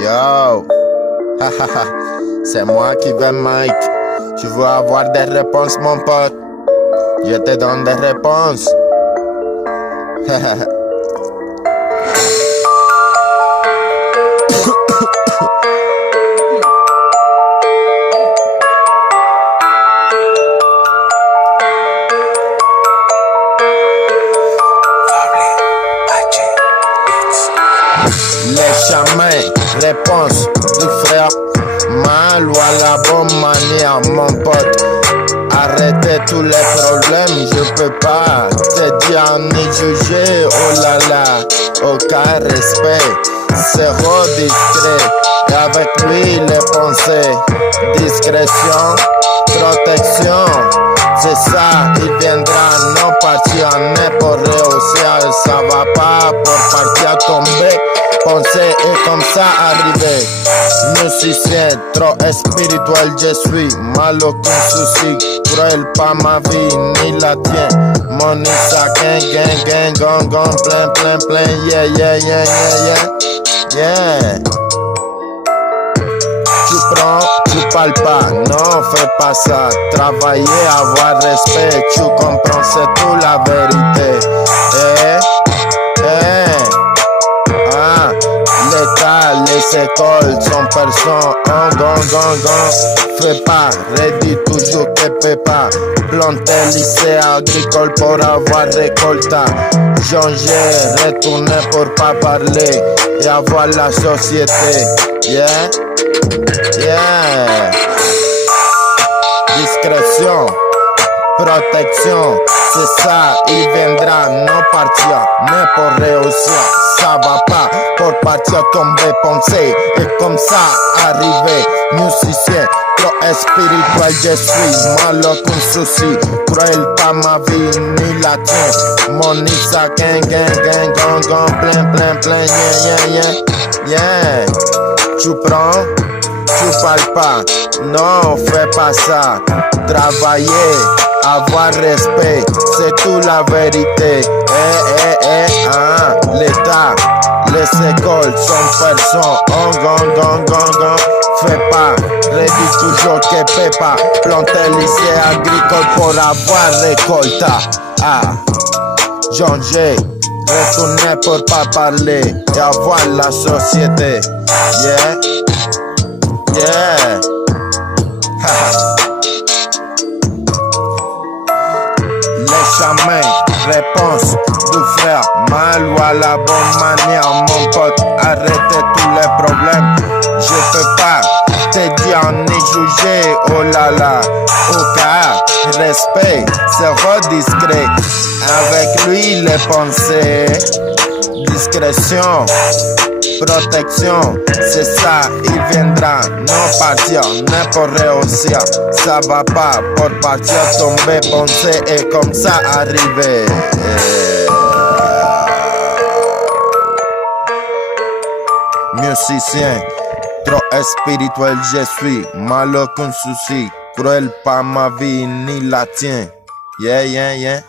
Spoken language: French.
Yo, c'est moi qui vais Mike. Tu veux avoir des réponses, mon pote? Je te donne des réponses. Les chemins, réponse du frère mal ou à la bonne manière, mon pote. Arrêtez tous les problèmes, je peux pas te dire ni juger, oh là là. Aucun respect, zéro discret. Et avec lui les pensées, discrétion, protection. C'est ça, il viendra, non partir en est pour réussir. Ça va pas pour partir tomber. Penser et comme ça arriver. Musicien, trop spirituel, je suis mal aucun souci. Cruel pas ma vie ni la tienne. Money ça gang, gong, plein, yeah. Tu prends, tu parles pas, non fais pas ça. Travailler, avoir respect, tu comprends, c'est tout la vérité. L'État, les écoles sont personnes, gong. Fais pas, redis toujours que peut pas. Planter lycée agricole pour avoir récolta. Changer, retourner pour pas parler et avoir la société. Yeah. Discrétion, protection, c'est ça, il viendra, non partir, mais pour réussir, ça va pas, pour partir, tomber, penser, et comme ça, arriver, musicien, trop spirituel, je suis, mal aucun souci, cruel pas ma vie, ni la tienne, money ça, gang, plein, yeah, tu prends, tu parles pas, non, fais pas ça. Travailler, avoir respect, c'est tout la vérité. L'État, les écoles sont personnes. Gong. Fais pas, redis toujours que peut pas. Planter lycée agricole pour avoir récolta. Changer, retourner pour pas parler et avoir la société. Yeah. Les chemins, réponse du frère mal ou à la bonne manière, mon pote. Arrêtez tous les problèmes. Je peux pas te dire ni juger, oh là là. Aucun respect, c'est discret. Avec lui les pensées, discrétion. Protection, c'est ça, il viendra, non partir, mais pour réussir, ça va pas, pour partir, tomber, penser et comme ça arriver. Musicien, trop spirituel, je suis, mal aucun souci, cruel pas ma vie ni la tienne. Yeah.